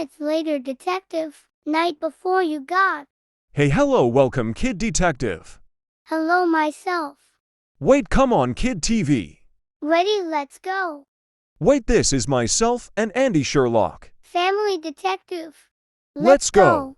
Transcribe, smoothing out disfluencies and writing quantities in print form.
minutes later, detective. Night before you got. Hey, hello, welcome, Kid Detective. Hello myself. Wait, come on, Kid TV. Ready, let's go. Wait, this is myself and Andy Sherlock. Family detective. Let's go.